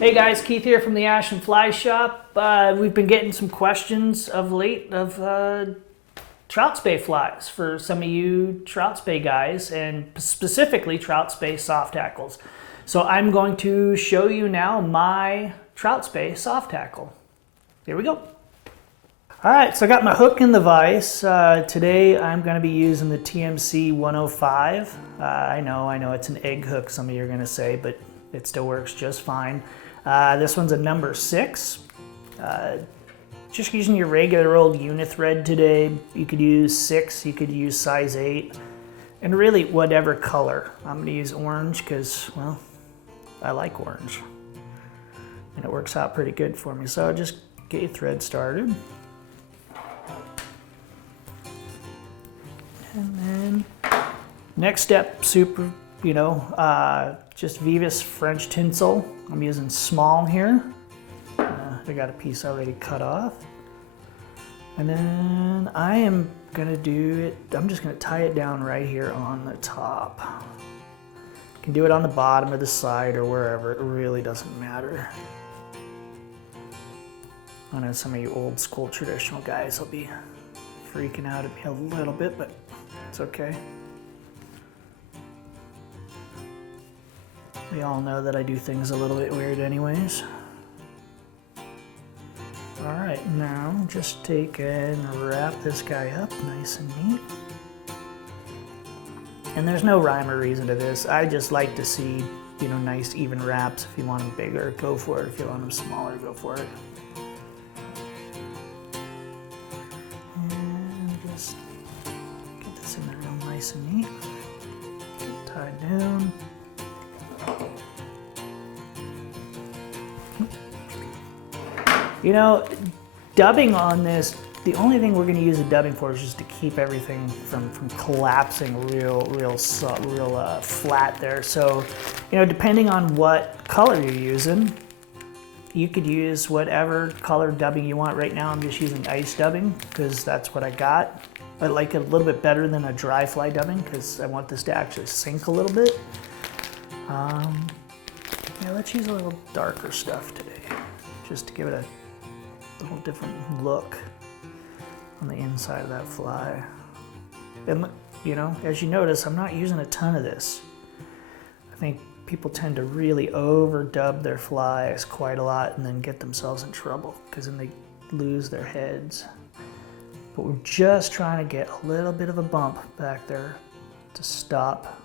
Hey guys, Keith here from the Ashland Fly Shop. We've been getting some questions of late of Trout Spey flies for some of you Trout Spey guys, and specifically Trout Spey soft hackles. So I'm going to show you now my Trout Spey soft hackle. Here we go. All right, so I got my hook in the vise. Today I'm going to be using the TMC 105. I know it's an egg hook, some of you are going to say, but it still works just fine. This one's a number 6. Just using your regular old unithread today. You could use 6, you could use size 8, and really whatever color. I'm going to use orange because, well, I like orange. And it works out pretty good for me. So I'll just get your thread started. And then next step, super, just Veevus French Tinsel. I'm using small here. I got a piece already cut off. And then I am gonna do it, I'm just gonna tie it down right here on the top. You can do it on the bottom or the side or wherever, it really doesn't matter. I know some of you old school traditional guys will be freaking out at me a little bit, but it's okay. We all know that I do things a little bit weird anyways. All right, now just take and wrap this guy up nice and neat. And there's no rhyme or reason to this. I just like to see, nice even wraps. If you want them bigger, go for it. If you want them smaller, go for it. And just get this in there real nice and neat. Get it tied down. Dubbing on this, the only thing we're going to use the dubbing for is just to keep everything from collapsing real flat there. So, depending on what color you're using, you could use whatever color dubbing you want. Right now I'm just using ice dubbing because that's what I got. I like it a little bit better than a dry fly dubbing because I want this to actually sink a little bit. Yeah, let's use a little darker stuff today just to give it a whole different look on the inside of that fly. And as you notice, I'm not using a ton of this. I think people tend to really overdub their flies quite a lot and then get themselves in trouble because then they lose their heads. But we're just trying to get a little bit of a bump back there to stop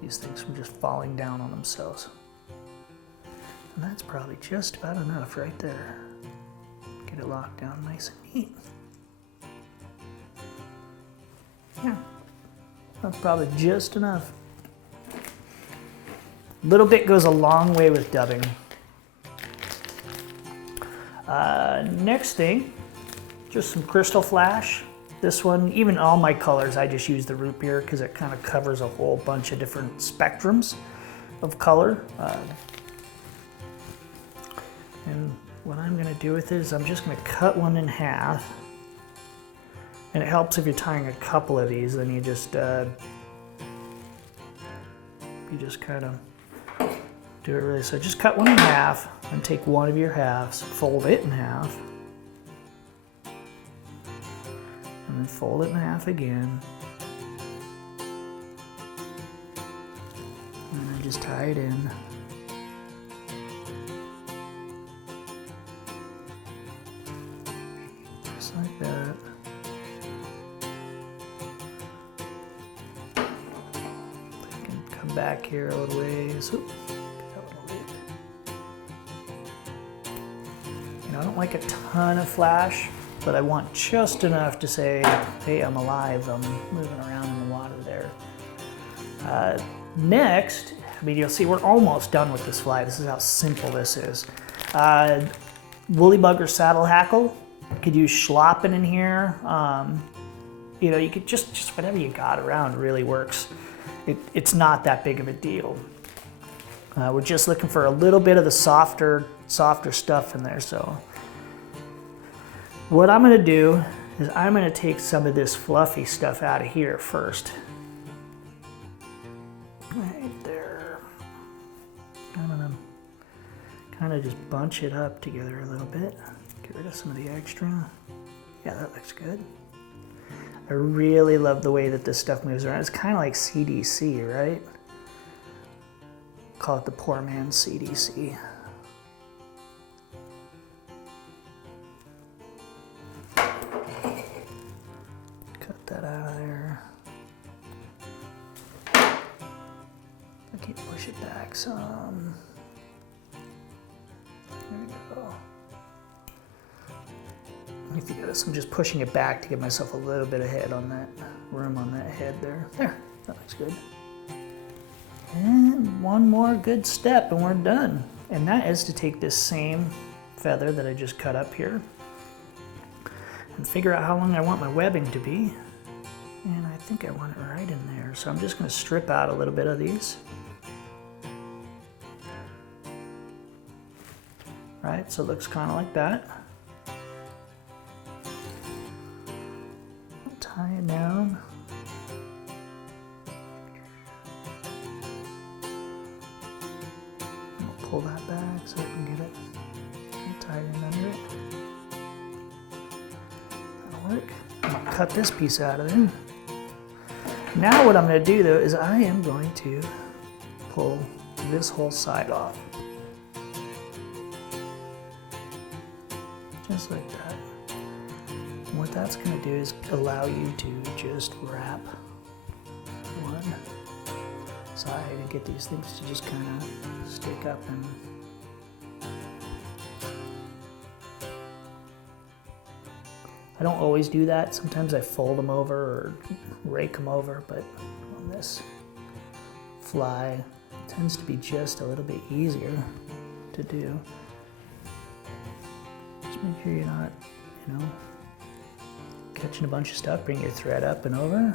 these things from just falling down on themselves. And that's probably just about enough right there. Get it locked down nice and neat. Yeah, that's probably just enough. A little bit goes a long way with dubbing. Next thing, just some Kyrstle flash. This one, even all my colors, I just use the Rootbeer because it kind of covers a whole bunch of different spectrums of color. And what I'm going to do with it is I'm just going to cut one in half. And it helps if you're tying a couple of these, then you just kind of do it really. So just cut one in half and take one of your halves, fold it in half, and then fold it in half again. And then just tie it in. Like that. I can come back here a little ways. Oop, I don't like a ton of flash, but I want just enough to say, hey, I'm alive, I'm moving around in the water there. Next, you'll see we're almost done with this fly. This is how simple this is. Woolly bugger saddle hackle. You could use schloppen in here. You could just whatever you got around really works. It's not that big of a deal. We're just looking for a little bit of the softer stuff in there. So what I'm gonna do is I'm gonna take some of this fluffy stuff out of here first. Right there. I'm gonna kind kind of just bunch it up together a little bit. Get rid of some of the extra. Yeah, that looks good. I really love the way that this stuff moves around. It's kind of like CDC, right? Call it the poor man's CDC. Cut that out of there. I can push it back some. There we go. I think I'm just pushing it back to give myself a little bit of head on that room on that head there. There, that looks good. And one more good step and we're done. And that is to take this same feather that I just cut up here and figure out how long I want my webbing to be. And I think I want it right in there. So I'm just going to strip out a little bit of these. Right, so it looks kind of like that. Tie it down. I'll pull that back so I can get it tied in under it. That'll work. I'm gonna cut this piece out of there. Now what I'm gonna do though is I am going to pull this whole side off. Just like that. And what that's going to do is allow you to just wrap one side and get these things to just kind of stick up and I don't always do that. Sometimes I fold them over or rake them over, but on this fly it tends to be just a little bit easier to do. Just make sure you're not, catching a bunch of stuff. Bring your thread up and over.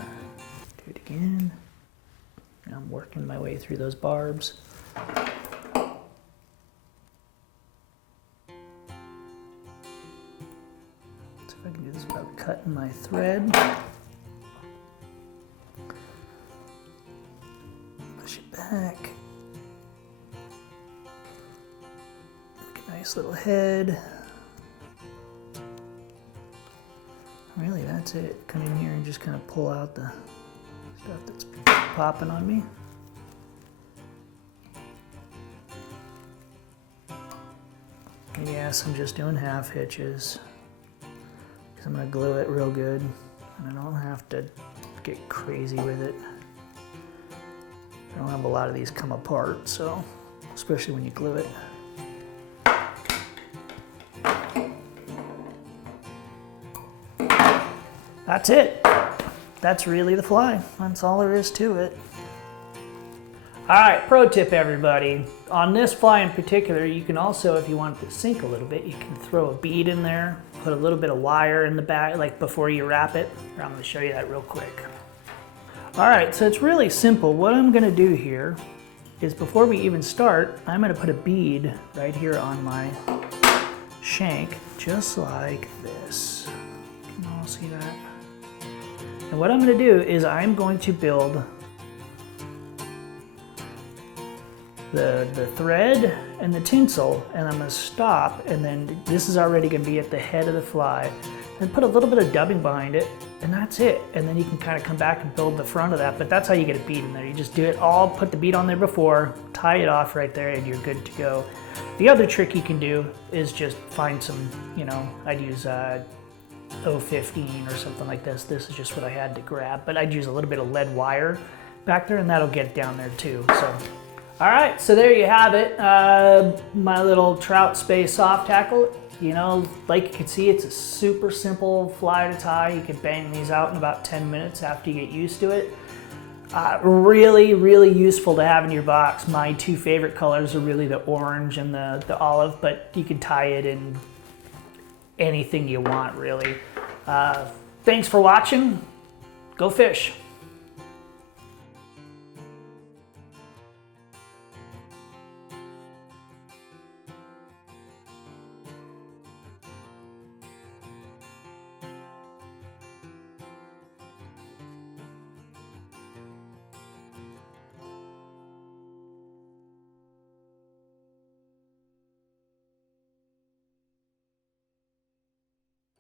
Do it again. Now I'm working my way through those barbs. So if I can do this without cutting my thread. Push it back. Make a nice little head. Really, that's it. Come in here and just kind of pull out the stuff that's popping on me. And yes, I'm just doing half hitches because I'm going to glue it real good and I don't have to get crazy with it. I don't have a lot of these come apart, so especially when you glue it. That's it. That's really the fly. That's all there is to it. All right, pro tip everybody. On this fly in particular, you can also, if you want it to sink a little bit, you can throw a bead in there, put a little bit of wire in the back, like before you wrap it. I'm gonna show you that real quick. All right, so it's really simple. What I'm gonna do here is before we even start, I'm gonna put a bead right here on my shank, just like this. Can you all see that? And what I'm going to do is I'm going to build the thread and the tinsel, and I'm going to stop, and then this is already going to be at the head of the fly, and put a little bit of dubbing behind it, and that's it. And then you can kind of come back and build the front of that, but that's how you get a bead in there. You just do it all, put the bead on there before, tie it off right there, and you're good to go. The other trick you can do is just find some, I'd use 015 or something like this. This is just what I had to grab, but I'd use a little bit of lead wire back there and that'll get it down there too. So, all right, so there you have it. My little Trout Spey soft tackle. Like you can see, it's a super simple fly to tie. You can bang these out in about 10 minutes after you get used to it. Really, really useful to have in your box. My two favorite colors are really the orange and the olive, but you can tie it in anything you want, really. Thanks for watching. Go fish.